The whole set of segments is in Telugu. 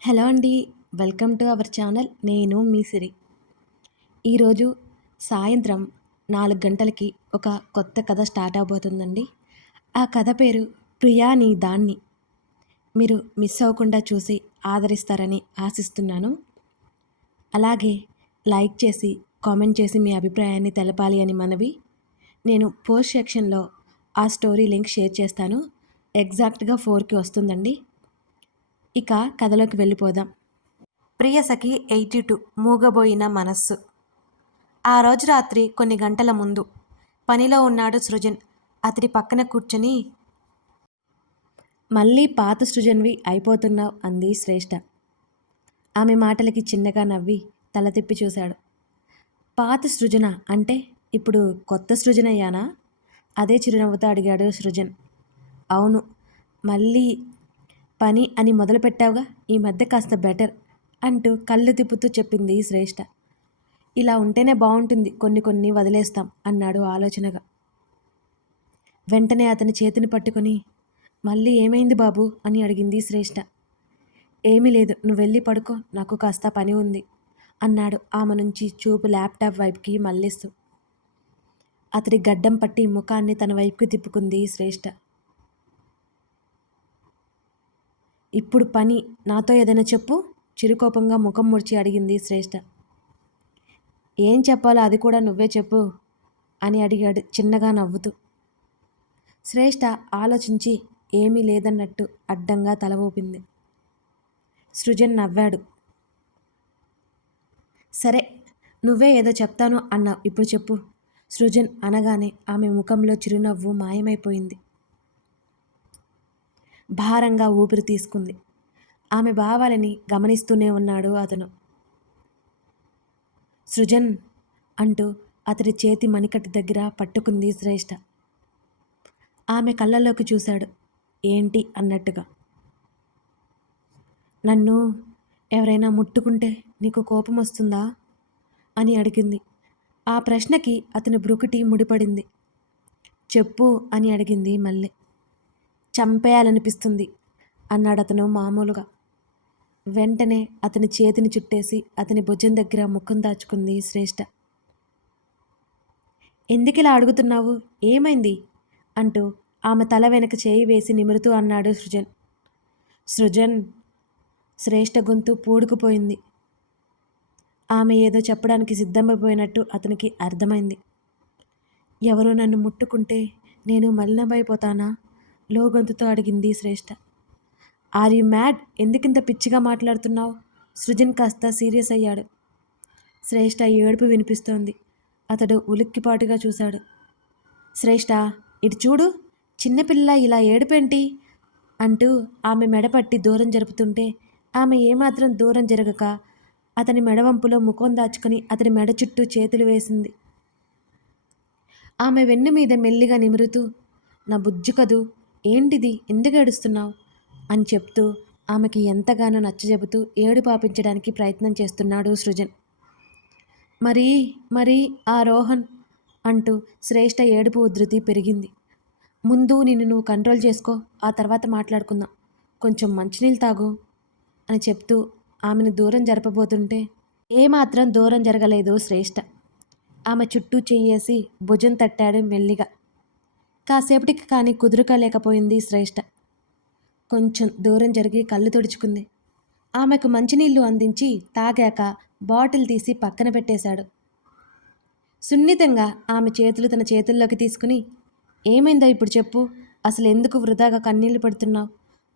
హలో అండి వెల్కమ్ టు అవర్ ఛానల్. నేను మీ సిరి. ఈరోజు సాయంత్రం నాలుగు గంటలకి ఒక కొత్త కథ స్టార్ట్ అవబోతుందండి. ఆ కథ పేరు ప్రియా నీ దాన్ని. మీరు మిస్ అవ్వకుండా చూసి ఆదరిస్తారని ఆశిస్తున్నాను. అలాగే లైక్ చేసి కామెంట్ చేసి మీ అభిప్రాయాన్ని తెలపాలి అని మనవి. నేను పోస్ట్ సెక్షన్లో ఆ స్టోరీ లింక్ షేర్ చేస్తాను. ఎగ్జాక్ట్గా ఫోర్కి వస్తుందండి. ఇక కథలోకి వెళ్ళిపోదాం. ప్రియసఖి ఎయిటీ టూ మూగబోయిన మనస్సు. ఆ రోజు రాత్రి కొన్ని గంటల ముందు పనిలో ఉన్నాడు సృజన్. అతడి పక్కన కూర్చొని మళ్ళీ పాత సృజన్వి అయిపోతున్నావు అంది శ్రేష్ఠ ఆమె మాటలకి చిన్నగా నవ్వి తల తిప్పి చూశాడు. పాత సృజన అంటే ఇప్పుడు కొత్త సృజనయ్యానా? అదే చిరునవ్వుతో అడిగాడు సృజన్. అవును మళ్ళీ పని అని మొదలుపెట్టావుగా? ఈ మధ్య కాస్త బెటర్ అంటూ కళ్ళు తిప్పుతూ చెప్పింది శ్రేష్ఠ ఇలా ఉంటేనే బాగుంటుంది కొన్ని కొన్ని వదిలేస్తాం అన్నాడు ఆలోచనగా. వెంటనే అతని చేతిని పట్టుకొని మళ్ళీ ఏమైంది బాబు? అని అడిగింది శ్రేష్ఠ ఏమీ లేదు. నువ్వు వెళ్ళి పడుకో. నాకు కాస్త పని ఉంది అన్నాడు ఆమె నుంచి చూపు ల్యాప్టాప్ వైపుకి మళ్ళిస్తూ. అతడి గడ్డం పట్టి ముఖాన్ని తన వైపుకి తిప్పుకుంది శ్రేష్ఠ ఇప్పుడు పని నాతో ఏదైనా చెప్పు? చిరుకోపంగా ముఖం ముడిచి అడిగింది శ్రేష్ఠ ఏం చెప్పాలో అది కూడా నువ్వే చెప్పు అని అడిగాడు చిన్నగా నవ్వుతూ. శ్రేష్ఠ ఆలోచించి ఏమీ లేదన్నట్టు అడ్డంగా తల ఊపింది. సృజన్ నవ్వాడు. సరే నువ్వే ఏదో చెప్తాను అన్నావు ఇప్పుడు చెప్పు. సృజన్ అనగానే ఆమె ముఖంలో చిరునవ్వు మాయమైపోయింది. భారంగా ఊపిరి తీసుకుంది. ఆమె భావాలని గమనిస్తూనే ఉన్నాడు అతను. సృజన్ అంటూ అతడి చేతి మణికట్టు దగ్గర పట్టుకుంది శ్రేష్ఠ ఆమె కళ్ళల్లోకి చూశాడు. ఏంటి అన్నట్టుగా. నన్ను ఎవరైనా ముట్టుకుంటే నీకు కోపం వస్తుందా? అని అడిగింది. ఆ ప్రశ్నకి అతని బ్రుకుటి ముడిపడింది. చెప్పు అని అడిగింది మళ్ళీ. చంపేయాలనిపిస్తుంది అన్నాడు అతను మామూలుగా. వెంటనే అతని చేతిని చుట్టేసి అతని భుజం దగ్గర ముఖం దాచుకుంది శ్రేష్ఠ ఇలా అడుగుతున్నావు? ఏమైంది? అంటూ ఆమె తల వెనక చేయి వేసి నిమురుతూ అన్నాడు సృజన్. సృజన్! శ్రేష్ఠ గొంతు పూడుకుపోయింది. ఆమె ఏదో చెప్పడానికి సిద్ధమైపోయినట్టు అతనికి అర్థమైంది. ఎవరో నన్ను ముట్టుకుంటే నేను మలినమైపోతానా? లోగొంతుతో అడిగింది శ్రేష్ఠ ఆర్ యు మ్యాడ్? ఎందుకింత పిచ్చిగా మాట్లాడుతున్నావు? సృజన్ కాస్త సీరియస్ అయ్యాడు. శ్రేష్ఠ ఏడుపు వినిపిస్తోంది. అతడు ఉలిక్కిపాటుగా చూశాడు. శ్రేష్ఠ ఇటు చూడు. చిన్నపిల్ల ఇలా ఏడుపేంటి? అంటూ ఆమె మెడపట్టి దూరం జరుపుతుంటే ఆమె ఏమాత్రం దూరం జరగక అతని మెడవంపులో ముఖం దాచుకుని అతని మెడ చుట్టూ చేతులు వేసింది. ఆమె వెన్ను మీద మెల్లిగా నిమురుతూ నా బుజ్జు కదూ ఏంటిది? ఎందుకు ఏడుస్తున్నావు? అని చెప్తూ ఆమెకి ఎంతగానో నచ్చజెబుతూ ఏడు పాపించడానికి ప్రయత్నం చేస్తున్నాడు సృజన్. మరి మరి ఆ రోహన్ అంటూ శ్రేష్ఠ ఏడుపు ఉధృతి పెరిగింది. ముందు నిన్ను నువ్వు కంట్రోల్ చేసుకో ఆ తర్వాత మాట్లాడుకుందాం. కొంచెం మంచినీళ్ళు తాగు అని చెప్తూ ఆమెను దూరం జరపబోతుంటే ఏమాత్రం దూరం జరగలేదు శ్రేష్ఠ ఆమె చుట్టూ చెయ్యేసి భుజం తట్టాడు మెల్లిగా. కాసేపటికి కానీ కుదురుకోలేకపోయింది శ్రేష్ఠ కొంచెం దూరం జరిగి కళ్ళు తుడుచుకుంది. ఆమెకు మంచినీళ్ళు అందించి తాగాక బాటిల్ తీసి పక్కన పెట్టేశాడు. సున్నితంగా ఆమె చేతులు తన చేతుల్లోకి తీసుకుని ఏమైందో ఇప్పుడు చెప్పు. అసలు ఎందుకు వృధాగా కన్నీళ్ళు పెడుతున్నావు?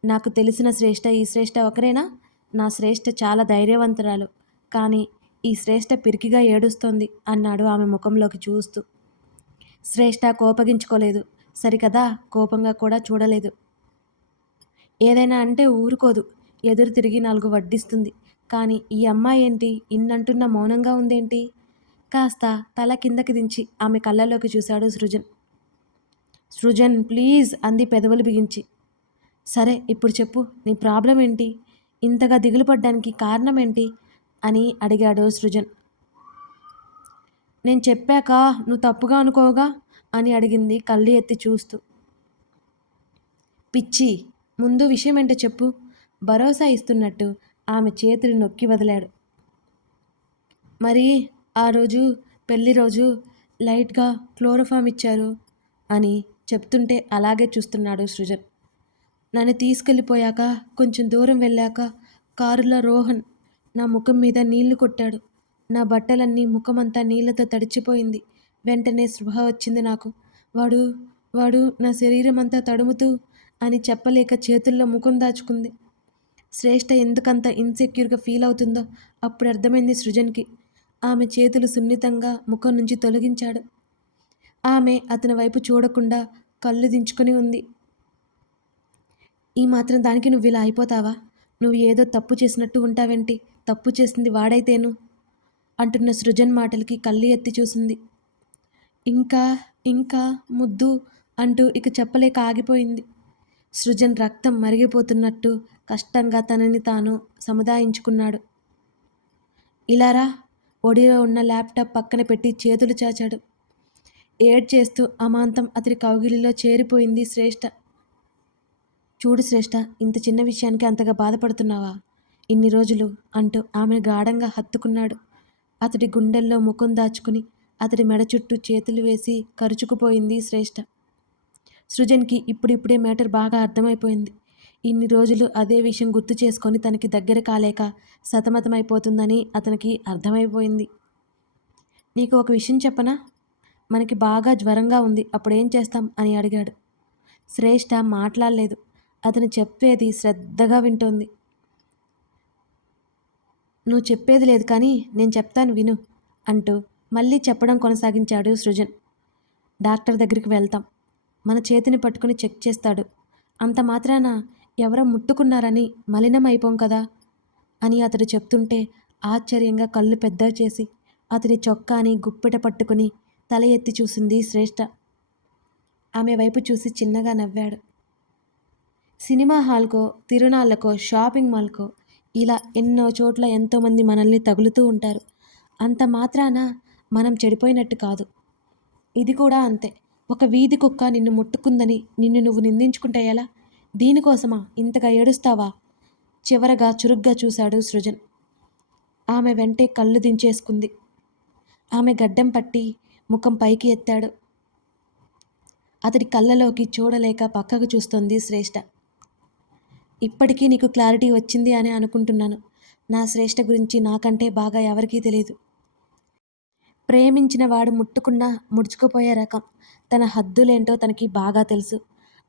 నాకు తెలిసిన శ్రేష్ఠ ఈ శ్రేష్ఠ ఒకరేనా? నా శ్రేష్ఠ చాలా ధైర్యవంతురాలు. కానీ ఈ శ్రేష్ఠ పిరికిగా ఏడుస్తోంది అన్నాడు ఆమె ముఖంలోకి చూస్తూ. శ్రేష్ఠ కోపగించుకోలేదు. సరికదా? కోపంగా కూడా చూడలేదు. ఏదైనా అంటే ఊరుకోదు. ఎదురు తిరిగి నాలుగు వడ్డిస్తుంది. కానీ ఈ అమ్మాయి ఏంటి? ఇన్నంటున్న మౌనంగా ఉందేంటి? కాస్త తల కిందకి దించి ఆమె కళ్ళలోకి చూశాడు సృజన్. సృజన్ ప్లీజ్! అంది పెదవులు బిగించి. సరే ఇప్పుడు చెప్పు. నీ ప్రాబ్లం ఏంటి? ఇంతగా దిగులు పడ్డానికి కారణం ఏంటి? అని అడిగాడు సృజన్. నేను చెప్పాక నువ్వు తప్పుగా అనుకోగా అని అడిగింది కళ్ళు ఎత్తి చూస్తూ. పిచ్చి ముందు విషయం ఏంటో చెప్పు. భరోసా ఇస్తున్నట్టు ఆమె చేతులు నొక్కి వదిలాడు. మరి ఆ రోజు పెళ్ళి రోజు లైట్గా క్లోరోఫామ్ ఇచ్చారు అని చెప్తుంటే అలాగే చూస్తున్నాడు సృజన్. నన్ను తీసుకెళ్ళిపోయాక కొంచెం దూరం వెళ్ళాక కారులో రోహన్ నా ముఖం మీద నీళ్ళు కొట్టాడు. నా బట్టలన్నీ ముఖమంతా నీళ్ళతో తడిచిపోయింది. వెంటనే స్పృహ వచ్చింది నాకు. వాడు వాడు నా శరీరం అంతా తడుముతూ అని చెప్పలేక చేతుల్లో ముఖం దాచుకుంది. శ్రేష్ఠ ఎందుకంత ఇన్సెక్యూర్గా ఫీల్ అవుతుందో అప్పుడు అర్థమైంది సృజన్కి. ఆమె చేతులు సున్నితంగా ముఖం నుంచి తొలగించాడు. ఆమె అతని వైపు చూడకుండా కళ్ళు దించుకొని ఉంది. ఈ మాత్రం దానికి నువ్వు ఇలా అయిపోతావా? నువ్వు ఏదో తప్పు చేసినట్టు ఉంటావేంటి? తప్పు చేసింది వాడైతేను? అంటున్న సృజన్ మాటలకి కళ్ళు ఎత్తి చూసింది. ఇంకా ఇంకా ముద్దు అంటూ ఇక చెప్పలేక ఆగిపోయింది. సృజన్ రక్తం మరిగిపోతున్నట్టు కష్టంగా తనని తాను సముదాయించుకున్నాడు. ఇలారా ఒడిలో ఉన్న ల్యాప్టాప్ పక్కన పెట్టి చేతులు చాచాడు. ఏడ్ చేస్తూ అమాంతం అతడి కౌగిలిలో చేరిపోయింది శ్రేష్ఠ చూడు శ్రేష్ఠ ఇంత చిన్న విషయానికి అంతగా బాధపడుతున్నావా? ఇన్ని రోజులు అంటూ ఆమెను గాఢంగా హత్తుకున్నాడు. అతడి గుండెల్లో ముఖం దాచుకుని అతడి మెడ చుట్టూ చేతులు వేసి కరుచుకుపోయింది శ్రేష్ఠ సృజన్కి ఇప్పుడిప్పుడే మ్యాటర్ బాగా అర్థమైపోయింది. ఇన్ని రోజులు అదే విషయం గుర్తు చేసుకొని తనకి దగ్గర కాలేక సతమతమైపోతుందని అతనికి అర్థమైపోయింది. నీకు ఒక విషయం చెప్పనా? మనకి బాగా జ్వరంగా ఉంది అప్పుడేం చేస్తాం? అని అడిగాడు. శ్రేష్ఠ మాట్లాడలేదు. అతను చెప్పేది శ్రద్ధగా వింటోంది. నువ్వు చెప్పేది లేదు కానీ నేను చెప్తాను విను అంటూ మళ్ళీ చెప్పడం కొనసాగించాడు సృజన్. డాక్టర్ దగ్గరికి వెళ్తాం. మన చేతిని పట్టుకుని చెక్ చేస్తాడు. అంత మాత్రాన ఎవరో ముట్టుకున్నారని మలినం కదా? అని అతడు చెప్తుంటే ఆశ్చర్యంగా కళ్ళు పెద్ద చేసి అతని చొక్కాని గుప్పిట పట్టుకుని తల ఎత్తి చూసింది శ్రేష్ఠ ఆమె వైపు చూసి చిన్నగా నవ్వాడు. సినిమా హాల్కో తిరునాళ్ళకో షాపింగ్ మాల్కో ఇలా ఎన్నో చోట్ల ఎంతోమంది మనల్ని తగులుతూ ఉంటారు. అంత మాత్రాన మనం చెడిపోయినట్టు కాదు. ఇది కూడా అంతే. ఒక వీధి కుక్క నిన్ను ముట్టుకుందని నిన్ను నువ్వు నిందించుకుంటే ఎలా? దీనికోసమా ఇంతగా ఏడుస్తావా? చివరగా చురుగ్గా చూశాడు సృజన్. ఆమె వెంటే కళ్ళు దించేసుకుంది. ఆమె గడ్డం పట్టి ముఖం పైకి ఎత్తాడు. అతడి కళ్ళలోకి చూడలేక పక్కకు చూస్తోంది శ్రేష్ఠ ఇప్పటికీ నీకు క్లారిటీ వచ్చింది అని అనుకుంటున్నాను. నా శ్రేష్ఠ గురించి నాకంటే బాగా ఎవరికీ తెలియదు ప్రేమించిన వాడు ముట్టుకున్నా ముడుచుకుపోయే రకం. తన హద్దులేంటో తనకి బాగా తెలుసు.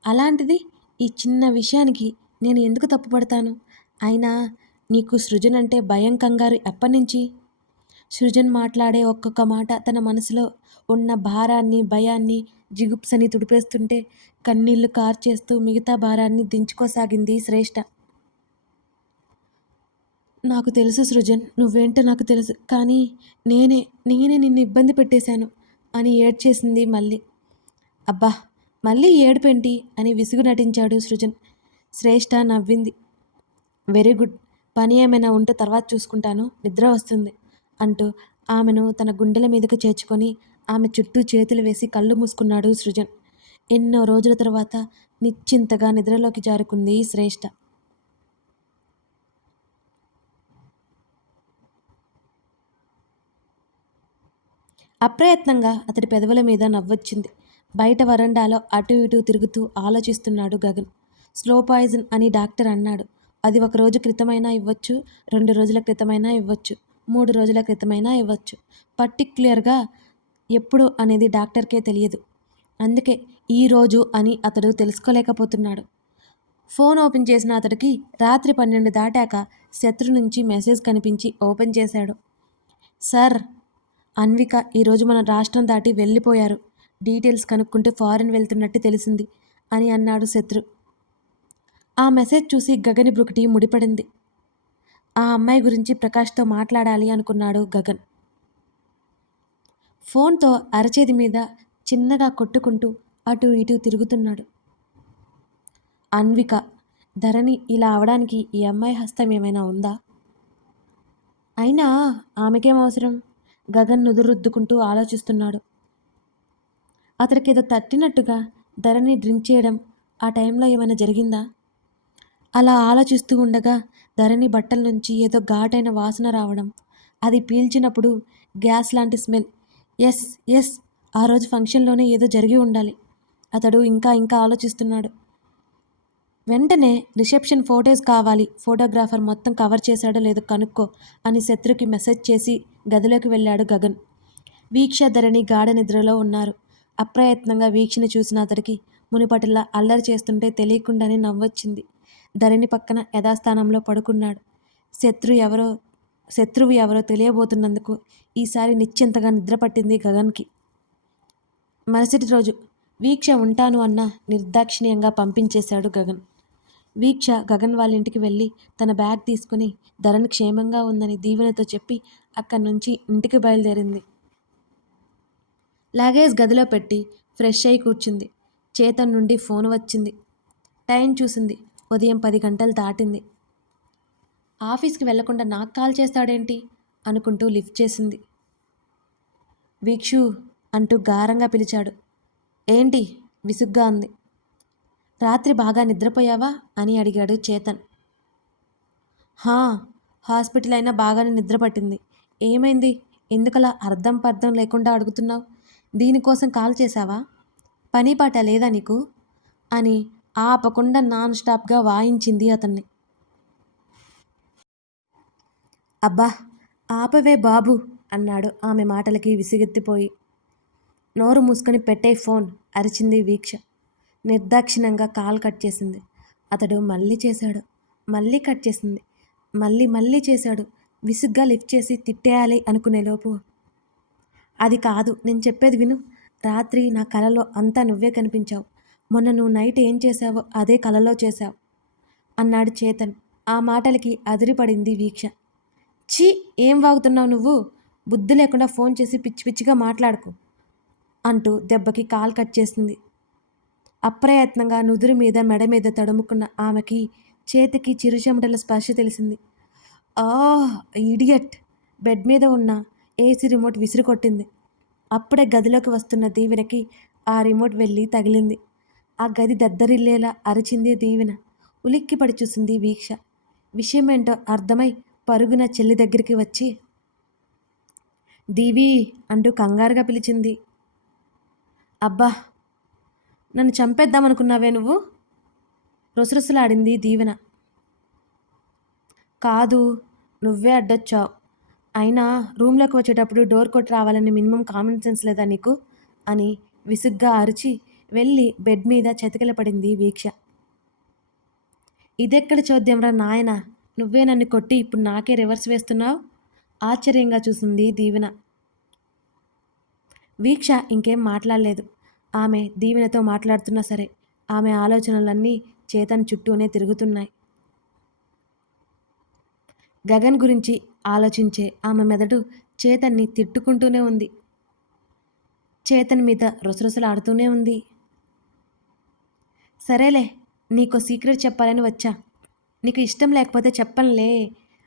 అలాంటిది ఈ చిన్న విషయానికి నేను ఎందుకు తప్పుపడతాను? అయినా నీకు సృజన్ అంటే భయం కంగారు ఎప్పటినుంచి? సృజన్ మాట్లాడే ఒక్కొక్క మాట తన మనసులో ఉన్న భారాన్ని భయాన్ని జిగుప్సని తుడిపేస్తుంటే కన్నీళ్ళు కార్చేస్తూ మిగతా భారాన్ని దించుకోసాగింది శ్రేష్ఠ నాకు తెలుసు సృజన్ నువ్వేంటో నాకు తెలుసు కానీ నేనే నేనే నిన్ను ఇబ్బంది పెట్టేశాను అని ఏడ్చేసింది మళ్ళీ. అబ్బా మళ్ళీ ఏడుపేంటి అని విసుగు నటించాడు సృజన్. శ్రేష్ఠ నవ్వింది. వెరీ గుడ్ పని ఏమైనా ఉంటే తర్వాత చూసుకుంటాను నిద్ర వస్తుంది అంటూ ఆమెను తన గుండెల మీదకు చేర్చుకొని ఆమె చుట్టూ చేతులు వేసి కళ్ళు మూసుకున్నాడు సృజన్. ఎన్నో రోజుల తర్వాత నిశ్చింతగా నిద్రలోకి జారుకుంది శ్రేష్ఠ అప్రయత్నంగా అతడి పెదవుల మీద నవ్వొచ్చింది. బయట వరండాలో అటు ఇటు తిరుగుతూ ఆలోచిస్తున్నాడు గగన్. స్లో పాయిజన్ అని డాక్టర్ అన్నాడు. అది ఒక రోజు క్రితమైనా ఇవ్వచ్చు రెండు రోజుల క్రితమైనా ఇవ్వచ్చు మూడు రోజుల క్రితమైనా ఇవ్వచ్చు. పర్టిక్యులర్గా ఎప్పుడు అనేది డాక్టర్కే తెలియదు. అందుకే ఈ రోజు అని అతడు తెలుసుకోలేకపోతున్నాడు. ఫోన్ ఓపెన్ చేసిన అతడికి రాత్రి పన్నెండు దాటాక శత్రు నుంచి మెసేజ్ కనిపించి ఓపెన్ చేశాడు. సార్ అన్విక ఈరోజు మన రాష్ట్రం దాటి వెళ్ళిపోయారు. డీటెయిల్స్ కనుక్కుంటే ఫారెన్ వెళ్తున్నట్టు తెలిసింది అని అన్నాడు శత్రు. ఆ మెసేజ్ చూసి గగని బ్రుకుటి ముడిపడింది. ఆ అమ్మాయి గురించి ప్రకాష్తో మాట్లాడాలి అనుకున్నాడు గగన్. ఫోన్తో అరచేది మీద చిన్నగా కొట్టుకుంటూ అటు ఇటు తిరుగుతున్నాడు. అన్విక ధరణి ఇలా అవడానికి ఈ అమ్మాయి హస్తం ఏమైనా ఉందా? అయినా ఆమెకేం అవసరం? గగన్ నుదురుద్దుకుంటూ ఆలోచిస్తున్నాడు. అతడికి ఏదో తట్టినట్టుగా ధరణి డ్రింక్ చేయడం ఆ టైంలో ఏమైనా జరిగిందా? అలా ఆలోచిస్తూ ఉండగా ధరణి బట్టల నుంచి ఏదో ఘాటైన వాసన రావడం అది పీల్చినప్పుడు గ్యాస్ లాంటి స్మెల్. ఎస్ ఎస్ ఆ రోజు ఫంక్షన్లోనే ఏదో జరిగి ఉండాలి. అతడు ఇంకా ఇంకా ఆలోచిస్తున్నాడు. వెంటనే రిసెప్షన్ ఫోటోస్ కావాలి. ఫోటోగ్రాఫర్ మొత్తం కవర్ చేశాడో లేదో కనుక్కో అని శత్రుకి మెసేజ్ చేసి గదిలోకి వెళ్ళాడు గగన్. వీక్ష ధరణి గాఢ నిద్రలో ఉన్నారు. అప్రయత్నంగా వీక్షని చూసిన అతడికి మునిపటిలా అల్లరి చేస్తుంటే తెలియకుండానే నవ్వొచ్చింది. ధరణి పక్కన యథాస్థానంలో పడుకున్నాడు. శత్రు ఎవరో శత్రువు ఎవరో తెలియబోతున్నందుకు ఈసారి నిశ్చింతగా నిద్రపట్టింది గగన్కి. మరుసటి రోజు వీక్ష ఉంటాను అన్న నిర్దాక్షిణ్యంగా పంపించేశాడు గగన్. వీక్ష గగన్ వాళ్ళ ఇంటికి వెళ్ళి తన బ్యాగ్ తీసుకుని ధరణి క్షేమంగా ఉందని దీవెనతో చెప్పి అక్కడి నుంచి ఇంటికి బయలుదేరింది. లగేజ్ గదిలో పెట్టి ఫ్రెష్ అయి కూర్చుంది. చేతన్ నుండి ఫోన్ వచ్చింది. టైం చూసింది. ఉదయం పది గంటలు దాటింది. ఆఫీస్కి వెళ్ళకుండా నాకు కాల్ చేస్తాడేంటి? అనుకుంటూ లిఫ్ట్ చేసింది. వీక్షు అంటూ గారంగా పిలిచాడు. ఏంటి? విసుగ్గా ఉంది రాత్రి బాగా నిద్రపోయావా? అని అడిగాడు చేతన్. హా హాస్పిటల్ అయినా బాగానే నిద్ర పట్టింది ఏమైంది? ఎందుకలా అర్థం పర్థం లేకుండా అడుగుతున్నావు? దీనికోసం కాల్ చేశావా? పని పాట లేదా నీకు? అని ఆపకుండా నాన్ స్టాప్గా వాయించింది అతన్ని. అబ్బా ఆపవే బాబు అన్నాడు ఆమె మాటలకి విసిగెత్తిపోయి. నోరు మూసుకొని పెట్టే ఫోన్ అరిచింది వీక్ష. నిర్దాక్షిణంగా కాల్ కట్ చేసింది. అతడు మళ్ళీ చేశాడు. మళ్ళీ కట్ చేసింది. మళ్ళీ మళ్ళీ చేశాడు. విసుగ్గా లిఫ్ట్ చేసి తిట్టేయాలి అనుకునేలోపు అది కాదు నేను చెప్పేది విను. రాత్రి నా కలలో అంతా నువ్వే కనిపించావు. మొన్న నువ్వు నైట్ ఏం చేశావో అదే కలలో చేశావు. అన్నాడు చేతన్. ఆ మాటలకి అదిరిపడింది వీక్ష. ఛీ ఏం వాగుతున్నావు నువ్వు? బుద్ధి లేకుండా ఫోన్ చేసి పిచ్చి పిచ్చిగా మాట్లాడుకు అంటూ దెబ్బకి కాల్ కట్ చేసింది. అప్రయత్నంగా నుదురు మీద మెడ మీద తడుముకున్న ఆమెకి చేతికి చిరుచెమటల స్పర్శ తెలిసింది. ఆ ఇడియట్! బెడ్ మీద ఉన్న ఏసీ రిమోట్ విసిరి కొట్టింది అప్పుడే గదిలోకి వస్తున్న దీవెనకి ఆ రిమోట్ వెళ్ళి తగిలింది. ఆ గది దద్దరిల్లేలా అరిచింది దీవెన. ఉలిక్కిపడి చూసింది వీక్ష. విషయమేంటో అర్థమై పరుగున చెల్లి దగ్గరికి వచ్చి దీవి అంటూ కంగారుగా పిలిచింది. అబ్బా! నన్ను చంపేద్దామనుకున్నావే నువ్వు? రొసరొసలాడింది దీవెన. కాదు నువ్వే అడ్డొచ్చావు. అయినా రూమ్లోకి వచ్చేటప్పుడు డోర్ కొట్టి రావాలని మినిమం కామన్ సెన్స్ లేదా నీకు? అని విసుగ్గా అరిచి వెళ్ళి బెడ్ మీద చతికిల పడింది వీక్ష. ఇదెక్కడ చూద్దాంరా నాయన? నువ్వే నన్ను కొట్టి ఇప్పుడు నాకే రివర్స్ వేస్తున్నావు? ఆశ్చర్యంగా చూసింది దీవెన. వీక్ష ఇంకేం మాట్లాడలేదు. ఆమె దీవెనతో మాట్లాడుతున్నా సరే ఆమె ఆలోచనలన్నీ చేతన్ చుట్టూనే తిరుగుతున్నాయి. గగన్ గురించి ఆలోచించే ఆమె మెదడు చేతన్ని తిట్టుకుంటూనే ఉంది. చేతన్ మీద రుసరుసలాడుతూనే ఉంది. సరేలే నీకో సీక్రెట్ చెప్పాలని వచ్చా. నీకు ఇష్టం లేకపోతే చెప్పనులే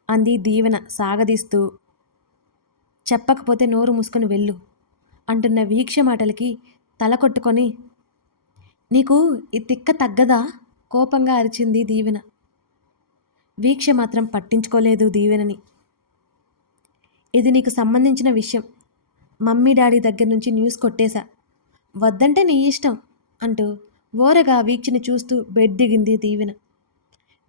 అంది దీవెన సాగదీస్తూ. చెప్పకపోతే నోరు మూసుకొని వెళ్ళు అంటున్న వీక్ష మాటలకి తల కొట్టుకొని నీకు ఈ తిక్క తగ్గదా? కోపంగా అరిచింది దీవెన. వీక్ష మాత్రం పట్టించుకోలేదు దీవెనని. ఇది నీకు సంబంధించిన విషయం. మమ్మీ డాడీ దగ్గర నుంచి న్యూస్ కొట్టేశా. వద్దంటే నీ ఇష్టం అంటూ ఓరగా వీక్షని చూస్తూ బెడ్ దిగింది దీవెన.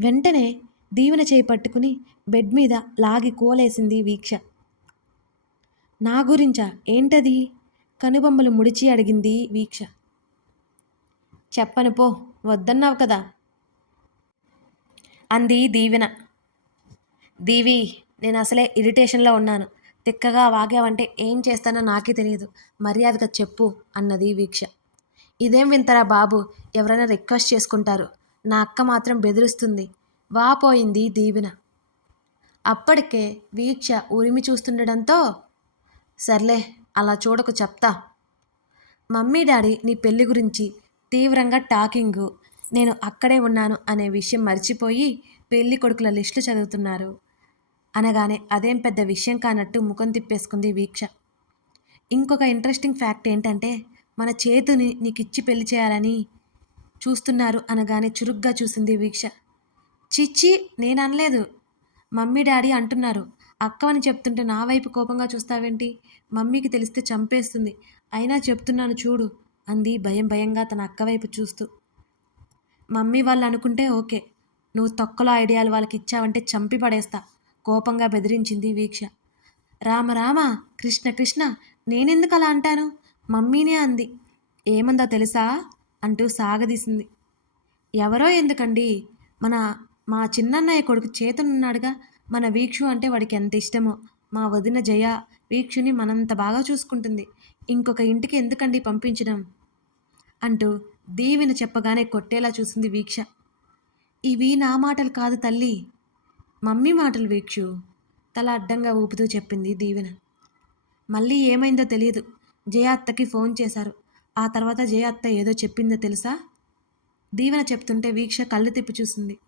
వెంటనే దీవెన చేయి పట్టుకుని బెడ్ మీద లాగి కోలేసింది వీక్ష. నా గురించా? ఏంటది? కనుబొమ్మలు ముడిచి అడిగింది వీక్ష. చెప్పను పో వద్దన్నావు కదా. అంది దీవెన. దీవి నేను అసలే ఇరిటేషన్లో ఉన్నాను. తిక్కగా వాగావంటే ఏం చేస్తానో నాకే తెలియదు. మర్యాదగా చెప్పు అన్నది వీక్ష. ఇదేం వింతరా బాబు? ఎవరైనా రిక్వెస్ట్ చేసుకుంటారు. నా అక్క మాత్రం బెదిరిస్తుంది. వాపోయింది దీవెన. అప్పటికే వీక్ష ఉరిమి చూస్తుండడంతో సర్లే అలా చూడకు చెప్తా. మమ్మీ డాడీ నీ పెళ్ళి గురించి తీవ్రంగా టాకింగు. నేను అక్కడే ఉన్నాను అనే విషయం మర్చిపోయి పెళ్ళి కొడుకుల లిస్టు చదువుతున్నారు. అనగానే అదేం పెద్ద విషయం కానట్టు ముఖం తిప్పేసుకుంది వీక్ష. ఇంకొక ఇంట్రెస్టింగ్ ఫ్యాక్ట్ ఏంటంటే మన చేతుని నీకిచ్చి పెళ్ళి చేయాలని చూస్తున్నారు అనగానే చురుగ్గా చూసింది వీక్ష. చిచ్చి నేను అనలేదు మమ్మీ డాడీ అంటున్నారు. అక్కవని చెప్తుంటే నా వైపు కోపంగా చూస్తావేంటి? మమ్మీకి తెలిస్తే చంపేస్తుంది. అయినా చెప్తున్నాను చూడు అంది భయం భయంగా తన అక్క వైపు చూస్తూ. మమ్మీ వాళ్ళు అనుకుంటే ఓకే నువ్వు తొక్కలో ఐడియాలు వాళ్ళకి ఇచ్చావంటే చంపి పడేస్తా కోపంగా బెదిరించింది వీక్ష. రామ రామ కృష్ణ కృష్ణ నేనెందుకు అలా అంటాను? మమ్మీనే అంది. ఏమందో తెలుసా? అంటూ సాగదీసింది. ఎవరో ఎందుకండి? మన మా చిన్నన్నయ్య కొడుకు చేతనున్నాడుగా మన వీక్షు అంటే వాడికి ఎంత ఇష్టమో. మా వదిన జయ వీక్షుని మనంత బాగా చూసుకుంటుంది. ఇంకొక ఇంటికి ఎందుకండి పంపించడం? అంటూ దీవెన చెప్పగానే కొట్టేలా చూసింది వీక్ష. ఇవి నా మాటలు కాదు తల్లి. మమ్మీ మాటలు వీక్షు. తల అడ్డంగా ఊపుతూ చెప్పింది దీవెన. మళ్ళీ ఏమైందో తెలియదు. జయ అత్తకి ఫోన్ చేశారు. ఆ తర్వాత జయ అత్త ఏదో చెప్పిందో తెలుసా? దీవెన చెప్తుంటే వీక్ష కళ్ళు తిప్పి చూసింది.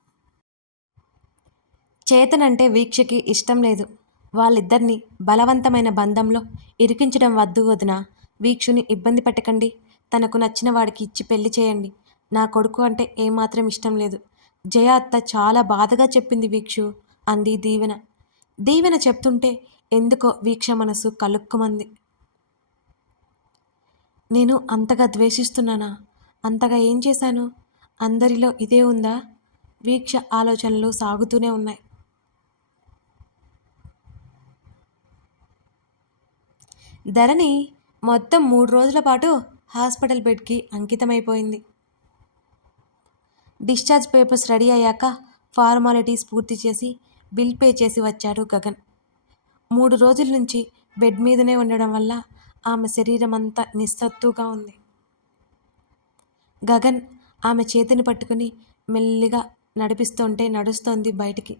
చేతనంటే వీక్షకి ఇష్టం లేదు. వాళ్ళిద్దరిని బలవంతమైన బంధంలో ఇరికించడం వద్దు వదిన. వీక్షుని ఇబ్బంది పెట్టకండి. తనకు నచ్చిన వాడికి ఇచ్చి పెళ్ళి చేయండి. నా కొడుకు అంటే ఏమాత్రం ఇష్టం లేదు. జయ అత్త చాలా బాధగా చెప్పింది వీక్షు అంది దీవెన. దీవెన చెప్తుంటే ఎందుకో వీక్ష మనసు కలుక్కుమంది. నేను అంతగా ద్వేషిస్తున్నానా? అంతగా ఏం చేశాను? అందరిలో ఇదే ఉందా? వీక్ష ఆలోచనలు సాగుతూనే ఉన్నాయి. ధరణి మొత్తం మూడు రోజుల పాటు హాస్పిటల్ బెడ్కి అంకితమైపోయింది. డిశ్చార్జ్ పేపర్స్ రెడీ అయ్యాక ఫార్మాలిటీస్ పూర్తి చేసి బిల్ పే చేసి వచ్చాడు గగన్. మూడు రోజుల నుంచి బెడ్ మీదనే ఉండడం వల్ల ఆమె శరీరం అంతా నిస్సత్తుగా ఉంది. గగన్ ఆమె చేతిని పట్టుకుని మెల్లిగా నడిపిస్తుంటే నడుస్తోంది బయటికి.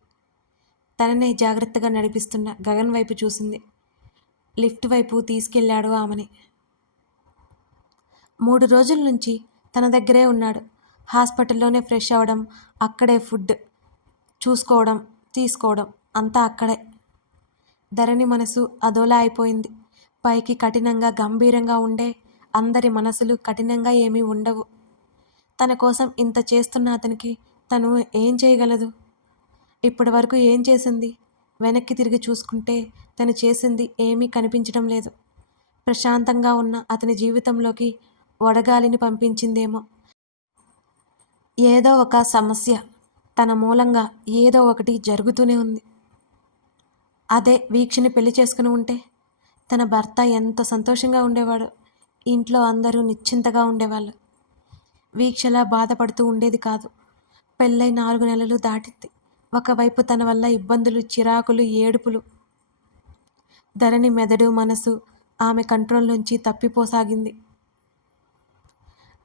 తననే జాగ్రత్తగా నడిపిస్తున్న గగన్ వైపు చూసింది. లిఫ్ట్ వైపు తీసుకెళ్ళాడు ఆమెని. మూడు రోజుల నుంచి తన దగ్గరే ఉన్నాడు. హాస్పిటల్లోనే ఫ్రెష్ అవ్వడం అక్కడే ఫుడ్ చూసుకోవడం తీసుకోవడం అంతా అక్కడే. ధరణి మనసు అదోలా అయిపోయింది. పైకి కఠినంగా గంభీరంగా ఉండే అందరి మనసులు కఠినంగా ఏమీ ఉండవు. తన కోసం ఇంత చేస్తున్న అతనికి తను ఏం చేయగలదు? ఇప్పటి వరకు ఏం చేసింది? వెనక్కి తిరిగి చూసుకుంటే తను చేసింది ఏమీ కనిపించడం లేదు. ప్రశాంతంగా ఉన్న అతని జీవితంలోకి వడగాలిని పంపించిందేమో. ఏదో ఒక సమస్య తన మూలంగా ఏదో ఒకటి జరుగుతూనే ఉంది. అదే వీక్షని పెళ్ళి చేసుకుని ఉంటే తన భర్త ఎంత సంతోషంగా ఉండేవాడు. ఇంట్లో అందరూ నిశ్చింతగా ఉండేవాళ్ళు. వీక్షలా బాధపడుతూ ఉండేది కాదు. పెళ్ళై నాలుగు నెలలు దాటింది. ఒకవైపు తన వల్ల ఇబ్బందులు చిరాకులు ఏడుపులు. ధరణి మెదడు మనసు ఆమె కంట్రోల్ నుంచి తప్పిపోసాగింది.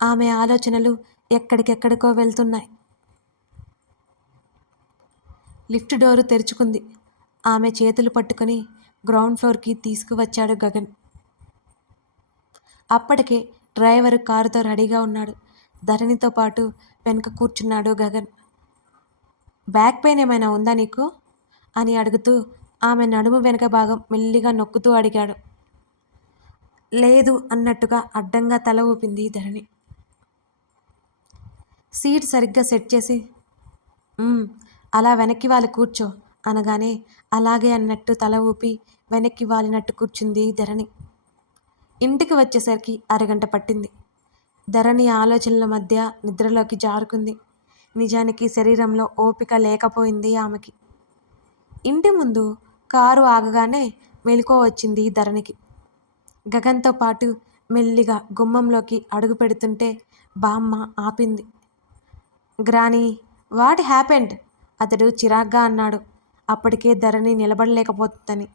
ఆమె ఆలోచనలు ఎక్కడికెక్కడికో వెళ్తున్నాయి. లిఫ్ట్ డోరు తెరుచుకుంది. ఆమె చేతులు పట్టుకొని గ్రౌండ్ ఫ్లోర్కి తీసుకువచ్చాడు గగన్. అప్పటికే డ్రైవర్ కారుతో రెడీగా ఉన్నాడు. ధరణితో పాటు వెనుక కూర్చున్నాడు గగన్. బ్యాక్ పెయిన్ ఏమైనా ఉందా నీకు? అని అడుగుతూ ఆమె నడుము వెనక భాగం మెల్లిగా నొక్కుతూ అడిగాడు. లేదు అన్నట్టుగా అడ్డంగా తల ఊపింది ధరణి. సీట్ సరిగ్గా సెట్ చేసి అలా వెనక్కి వాళ్ళు కూర్చో అనగానే అలాగే అన్నట్టు తల ఊపి వెనక్కి వాలినట్టు కూర్చుంది ధరణి. ఇంటికి వచ్చేసరికి అరగంట పట్టింది. ధరణి ఆలోచనల మధ్య నిద్రలోకి జారుకుంది. నిజానికి శరీరంలో ఓపిక లేకపోయింది ఆమెకి. ఇంటి ముందు కారు ఆగగానే మెలకువ వచ్చింది ధరణికి. గగన్తో పాటు మెల్లిగా గుమ్మంలోకి అడుగు పెడుతుంటే బామ్మ ఆపింది. గ్రాని వాట్ హ్యాపెండ్? అతడు చిరాగ్గా అన్నాడు. అప్పటికే ధరణి నిలబడలేకపోతుందని.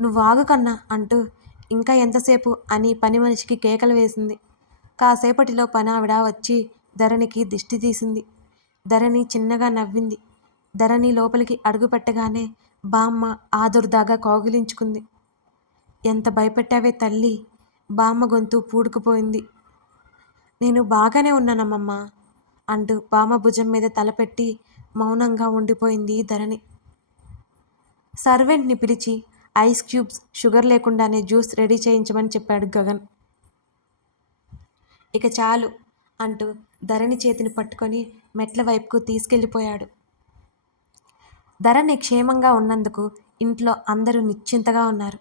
నువ్వు ఆగు కన్నా అంటూ ఇంకా ఎంతసేపు అని పని మనిషికి కేకలు వేసింది. కాసేపటిలో పనావిడ వచ్చి ధరణికి దిష్టి తీసింది. ధరణి చిన్నగా నవ్వింది. ధరణి లోపలికి అడుగుపెట్టగానే బామ్మ ఆదుర్దాగా కౌగిలించుకుంది. ఎంత భయపెట్టావే తల్లి? బామ్మ గొంతు పూడుకుపోయింది. నేను బాగానే ఉన్నానమ్మమ్మ అంటూ బామ్మ భుజం మీద తలపెట్టి మౌనంగా ఉండిపోయింది ధరణి. సర్వెంట్ని పిలిచి ఐస్ క్యూబ్స్ షుగర్ లేకుండానే జ్యూస్ రెడీ చేయించమని చెప్పాడు గగన్. ఇక చాలు అంటూ ధరణి చేతిని పట్టుకొని మెట్ల వైపుకు తీసుకెళ్ళిపోయాడు. ధరణి క్షేమంగా ఉన్నందుకు ఇంట్లో అందరూ నిశ్చింతగా ఉన్నారు.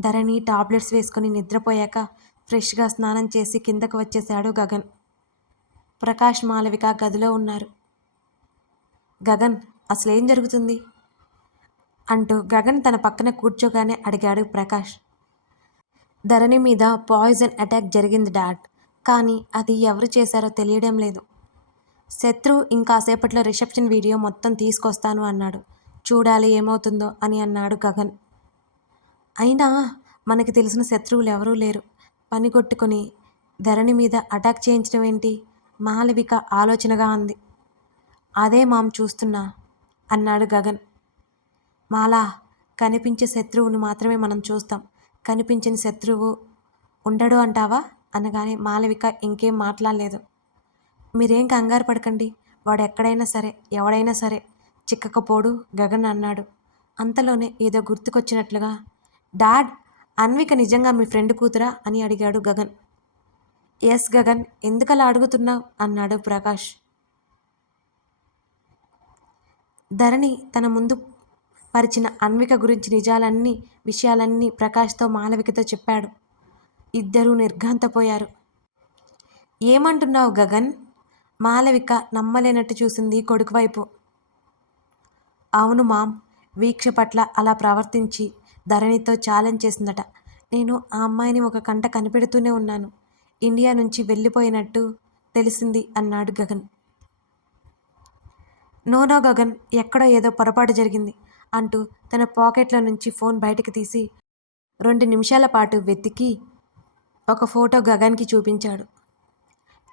ధరణి టాబ్లెట్స్ వేసుకుని నిద్రపోయాక ఫ్రెష్గా స్నానం చేసి కిందకు వచ్చేశాడు గగన్. ప్రకాష్ మాలవిక గదిలో ఉన్నారు. గగన్ అసలేం జరుగుతుంది? అంటూ గగన్ తన పక్కన కూర్చోగానే అడిగాడు ప్రకాష్. ధరణి మీద పాయిజన్ అటాక్ జరిగింది డాడ్. కానీ అది ఎవరు చేశారో తెలియడం లేదు. శత్రు ఇంకాసేపట్లో రిసెప్షన్ వీడియో మొత్తం తీసుకొస్తాను అన్నాడు. చూడాలి ఏమవుతుందో అని అన్నాడు గగన్. అయినా మనకి తెలిసిన శత్రువులు ఎవరూ లేరు. పనిగొట్టుకొని ధరణి మీద అటాక్ చేయించడం ఏంటి? మాలవిక ఆలోచనగా అంది. అదే మాం చూస్తున్నా అన్నాడు గగన్. మాలా కనిపించే శత్రువును మాత్రమే మనం చూస్తాం. కనిపించిన శత్రువు ఉండడు అంటావా? అనగానే మాలవిక ఇంకేం మాట్లాడలేదు. మీరేం కంగారు పడకండి. వాడు ఎక్కడైనా సరే ఎవడైనా సరే చిక్కకపోడు గగన్ అన్నాడు. అంతలోనే ఏదో గుర్తుకొచ్చినట్లుగా డాడ్ అన్విక నిజంగా మీ ఫ్రెండ్ కూతురా? అని అడిగాడు గగన్. ఎస్ గగన్ ఎందుకలా అడుగుతున్నావు? అన్నాడు ప్రకాష్. ధరణి తన ముందు పరిచిన అన్విక గురించి నిజాలన్నీ విషయాలన్నీ ప్రకాష్తో మాలవికతో చెప్పాడు. ఇద్దరూ నిర్ఘాంతపోయారు. ఏమంటున్నావు గగన్? మాలవిక నమ్మలేనట్టు చూసింది కొడుకు వైపు. అవును మామ్ వీక్ష పట్ల అలా ప్రవర్తించి ధరణితో ఛాలెంజ్ చేసిందట. నేను ఆ అమ్మాయిని ఒక కంట కనిపెడుతూనే ఉన్నాను. ఇండియా నుంచి వెళ్ళిపోయినట్టు తెలిసింది అన్నాడు గగన్. నోనో గగన్ ఎక్కడో ఏదో పొరపాటు జరిగింది అంటూ తన పాకెట్లో నుంచి ఫోన్ బయటకు తీసి రెండు నిమిషాల పాటు వెతికి ఒక ఫోటో గగన్కి చూపించాడు.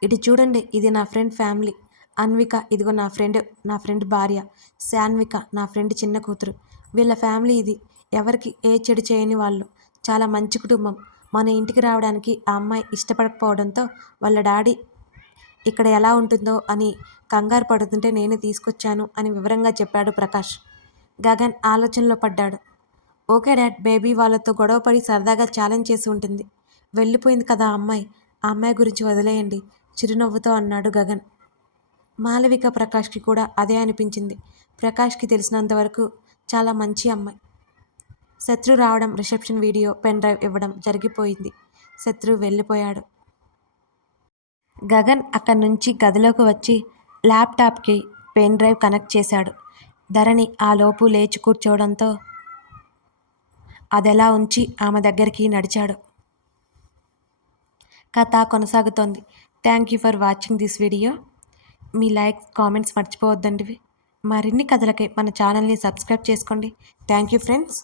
ఇటు చూడండి ఇది నా ఫ్రెండ్ ఫ్యామిలీ. అన్విక ఇదిగో నా ఫ్రెండ్ నా ఫ్రెండ్ భార్య. శాన్విక నా ఫ్రెండ్ చిన్న కూతురు. వీళ్ళ ఫ్యామిలీ ఇది. ఎవరికి ఏ చెడు చేయని వాళ్ళు. చాలా మంచి కుటుంబం. మన ఇంటికి రావడానికి ఆ అమ్మాయి ఇష్టపడకపోవడంతో వాళ్ళ డాడీ ఇక్కడ ఎలా ఉంటుందో అని కంగారు పడుతుంటే నేనే తీసుకొచ్చాను అని వివరంగా చెప్పాడు ప్రకాష్. గగన్ ఆలోచనలో పడ్డాడు. ఓకే డాడ్ బేబీ వాళ్ళతో గొడవపడి సరదాగా ఛాలెంజ్ చేసి ఉంటుంది. వెళ్ళిపోయింది కదా ఆ అమ్మాయి. ఆ అమ్మాయి గురించి వదిలేయండి. చిరునవ్వుతో అన్నాడు గగన్. మాలవిక ప్రకాష్కి కూడా అదే అనిపించింది. ప్రకాష్కి తెలిసినంతవరకు చాలా మంచి అమ్మాయి. శత్రు రావడం రిసెప్షన్ వీడియో పెన్ డ్రైవ్ ఇవ్వడం జరిగిపోయింది. శత్రు వెళ్ళిపోయాడు. గగన్ అక్కడి నుంచి గదిలోకి వచ్చి ల్యాప్టాప్కి పెన్ డ్రైవ్ కనెక్ట్ చేశాడు. ధరణి ఆ లోపు లేచి కూర్చోవడంతో అదెలా ఉంచి ఆమె దగ్గరికి నడిచాడు. కథ కొనసాగుతోంది. Thank you for watching this video me likes comments మర్చిపోవద్దండి. మరిన్ని కథలకి మన ఛానల్ని సబ్స్క్రైబ్ చేసుకోండి. Thank you friends